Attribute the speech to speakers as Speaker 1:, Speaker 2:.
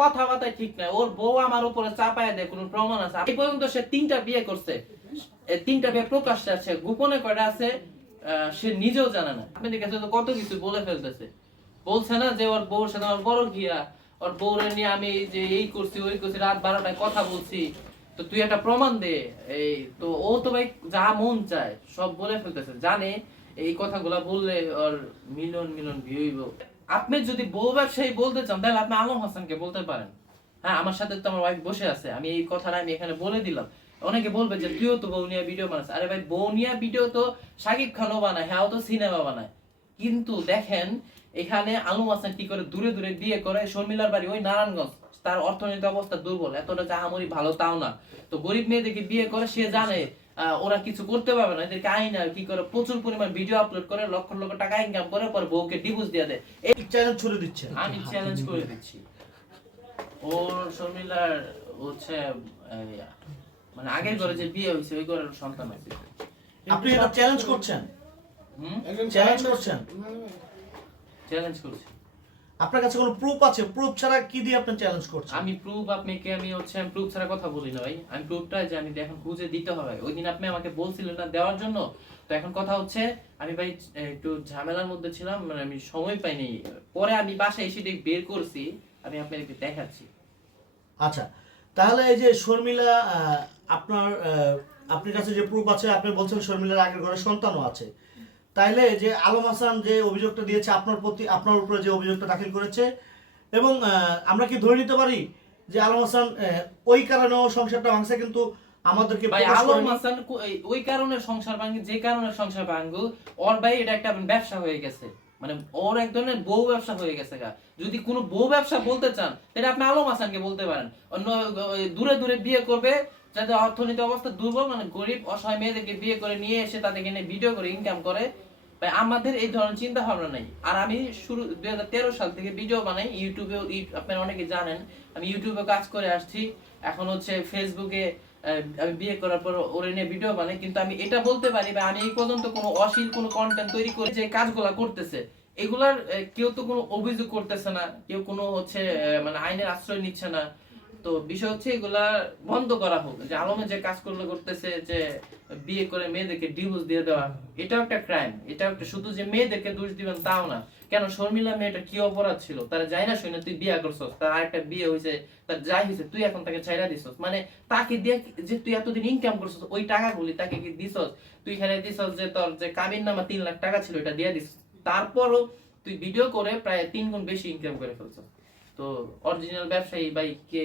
Speaker 1: কথাবার্তা ঠিক নাই। ওর বউ আমার উপরে চাপায় দেয়, কোনো প্রমাণ আছে? এই পর্যন্ত সে তিনটা বিয়ে করছে। তিনটা বিয়ে প্রকাশ্যে আছে গোপনে কয়টা আছে সে নিজেও জানে না। আপনাদের কাছে তো কত কিছু বলে ফেলতেছে। বলছে না যে ওর বউর সাথে আমার বড় গিয়া ওর বউরে নিয়ে আমি যে এই করছি, ওই করছি, রাত বারোটায় কথা বলছি। তো তুই একটা প্রমাণ দে। এই তো ও তো ভাই যা মন চায়, সব বলে ফেলতেছে। জানে এই কথাগুলা বললে ওর মিলন মিলন ভিউ হইব। আপনি যদি বউ ব্যবসায়ী বলতে চান, তাহলে আপনি আলম হাসানকে বলতে পারেন। হ্যাঁ আমার সাথে তো আমার ওয়াইফ বসে আছে, আমি এই কথাটা আমি এখানে বলে দিলাম। অনেকে বলবে যে, তুইও তো বৌনিয়া ভিডিও বানাস। আরে ভাই বৌনিয়া ভিডিও তো সাকিব খানও বানায় হ্যাঁ তো সিনেমা বানায়। কিন্তু দেখেন, এখানে আলম হাসান কি করে দূরে দূরে বিয়ে করে, শর্মিলার বাড়ি ওই নারায়ণগঞ্জ। তার অর্থনৈতিক অবস্থা দুর্বল, এতটা জাহামরি ভালো তাও না। তো গরিব মেয়েদেরকে বিয়ে করে, সে জানে ওরা কিছু করতে পারবে না। এদেরকে আইনা কি করে প্রচুর পরিমাণ ভিডিও আপলোড করে লক্ষ লক্ষ টাকা ইনকাম করে পরে বউকে ডিভোর্স দিয়ে দেয়। এই
Speaker 2: চ্যালেঞ্জ ছুড়ে দিচ্ছেন
Speaker 1: আমি চ্যালেঞ্জ করে দিচ্ছি। ওর শর্মিলার হচ্ছে মানে আগের ঘরে যে বিয়ে হয়েছে ওই ঘরের সন্তান হয়েছে।
Speaker 2: আপনি এটা চ্যালেঞ্জ করছেন?
Speaker 1: হুম?
Speaker 2: চ্যালেঞ্জ করছেন?
Speaker 1: চ্যালেঞ্জ করছি।
Speaker 2: আপনার কাছে কোনো প্রুফ আছে? প্রুফ ছাড়া কি দিয়ে আপনি চ্যালেঞ্জ করছেন?
Speaker 1: আমি প্রুফ আপনাকে আমি হচ্ছে আমি প্রুফ ছাড়া কথা বলি না ভাই। আমি প্রুফটা যে আমি এখন খুঁজে দিতে হবে ওই দিন আপনি আমাকে বলছিলেন না দেওয়ার জন্য। তো এখন কথা হচ্ছে আমি ভাই একটু ঝামেলার মধ্যে ছিলাম মানে আমি সময় পাইনি। পরে আমি বাসায় এসে ঠিক বের করছি আমি আপনাকে দেখাচ্ছি।
Speaker 2: আচ্ছা তাহলে এই যে শর্মিলা আহ, আপনার আহ, আপনার কাছে যে প্রুফ আছে আপনি বলছেন শর্মিলার আগের ঘরে সন্তানও আছে। তাইলে যে আলম হাসান যে অভিযোগটা দিয়েছে আপনার প্রতি আপনার উপরে যে অভিযোগটা দাখিল করেছে এবং আমরা কি ধরে নিতে পারি যে আলম হাসান ওই কারণেও সংসারটা ভাঙছে কিন্তু আমাদেরকে
Speaker 1: ভাই আলম হাসান ওই কারণে সংসার ভাঙে যে কারণে সংসার ভাঙবো ওর ভাই এটা একটা ব্যবসা হয়ে গেছে। মানে ওর এক ধরনের বউ ব্যবসা হয়ে গেছে গা। যদি কোনো বউ ব্যবসা বলতে চান তাহলে আপনি আলম হাসানকে বলতে পারেন। অন্য দূরে দূরে বিয়ে করবে যাতে অর্থনৈতিক অবস্থা দুর্বল মানে গরিব, অসহায় মেয়েদেরকে বিয়ে করে নিয়ে এসে তাদেরকে নিয়ে ভিডিও করে ইনকাম করে, ভাই, আমাদের এই ধরনের চিন্তা ভাবনা নাই। আর আমি শুরু, দুই সাল থেকে ভিডিও বানাই, ইউটিউবেও আপনারা অনেকে জানেন, আমি ইউটিউবে কাজ করে আসছি, এখন হচ্ছে ফেসবুকে আমি বিয়ে করার পর ওরে নিয়ে ভিডিও বানাই, কিন্তু আমি এটা বলতে পারি বা আমি এই পর্যন্ত কোনো অশ্লীল কোনো কন্টেন্ট তৈরি করে যে কাজগুলা করতেছে, এগুলার কেউ তো কোনো অভিযোগ করতেছে না, কেউ কোনো হচ্ছে মানে আইনের আশ্রয় নিচ্ছে না তো বিষয় হচ্ছে এগুলা বন্ধ করা হোক। যে আলমে যে কাজ করলে করতেছে যে বিয়ে করে মেয়েদেরকে ডিভোর্স দিয়ে দেওয়া, এটাও একটা ক্রাইম এটা একটা শুধু যে মেয়েদেরকে দোষ দিবেন তাও না। কেন শর্মিলা মেয়েটা কি অপরাধ ছিল? তারা যাই না শুনে তুই বিয়ে করছস, তার আরেকটা বিয়ে হয়েছে তার যাই হয়েছে তুই এখন তাকে ছাইরা দিছস। মানে তাকে দিয়ে যে তুই এতদিন ইনকাম করছস, ওই টাকাগুলি তাকে কি দিছস? তুই এখানে দিছস যে তোর যে কাবিন নামা তিন লাখ টাকা ছিল, এটা দিয়ে দিছস। তারপরও তুই ভিডিও করে প্রায় তিন গুণ বেশি ইনকাম করে ফেলছস। তো অরিজিনাল ব্যবসায়ী ভাই কে